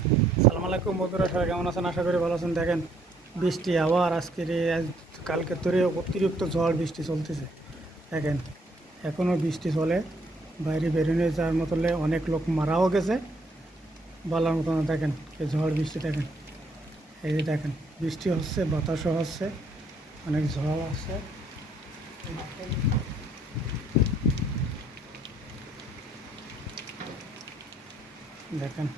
সালাম আলাইকুম বন্ধুরা, সবাই কেমন আছেন? আশা করি ভালো আছেন। দেখেন, বৃষ্টি আবার আজকের কালকে তোরে অতিরিক্ত ঝড় বৃষ্টি চলতেছে। দেখেন এখনও বৃষ্টি চলে, বাইরে বেরোনো যাওয়ার মতো হলে অনেক লোক মারাও গেছে। বলার মতো না, দেখেন, এই ঝড় বৃষ্টি দেখেন। এই যে দেখেন, বৃষ্টি হচ্ছে, বাতাসও হচ্ছে, অনেক ঝড় আসছে দেখেন